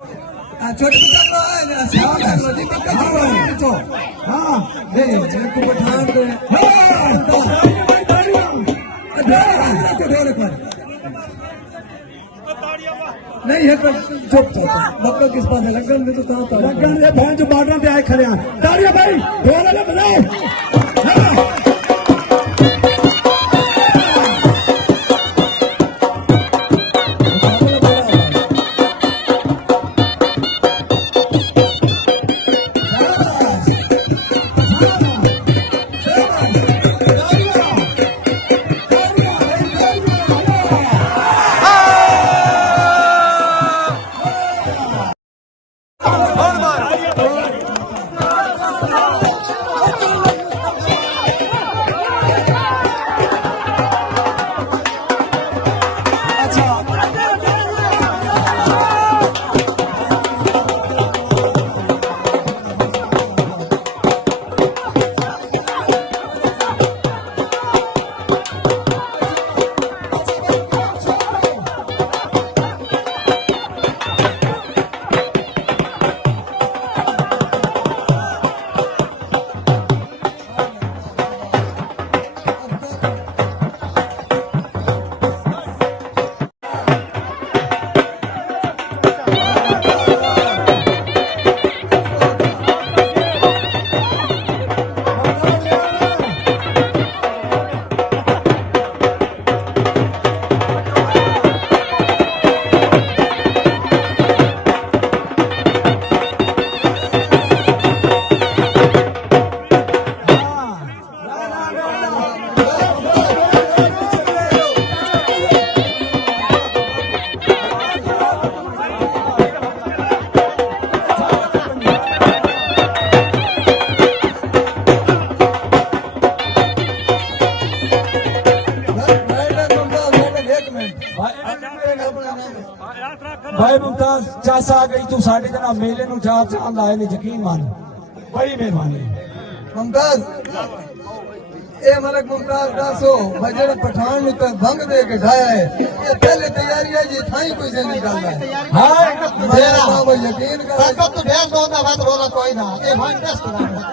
छोटी हाँ पठान नहीं है चुप बक्का किस पास है लगन में तो लगन में बहन जो बाटों पे आए खड़े हैं तालियां भाई ढोल बजाओ भाई मुमताज चाचा आ गई तू साढ़े जना मेले नु चार चांद आए ने यकीन मान बड़ी मेहरबानी मुमताज ए मलक मुमताज दासो बजड़ पठान नु ते भंग दे के ढाया है ये पहले तैयारी है जी थाई कोई से निकाल है हां मेरा वो यकीन कर तब तो ढेर दो ना बात रोला कोई ना ए भाई टेस्ट करा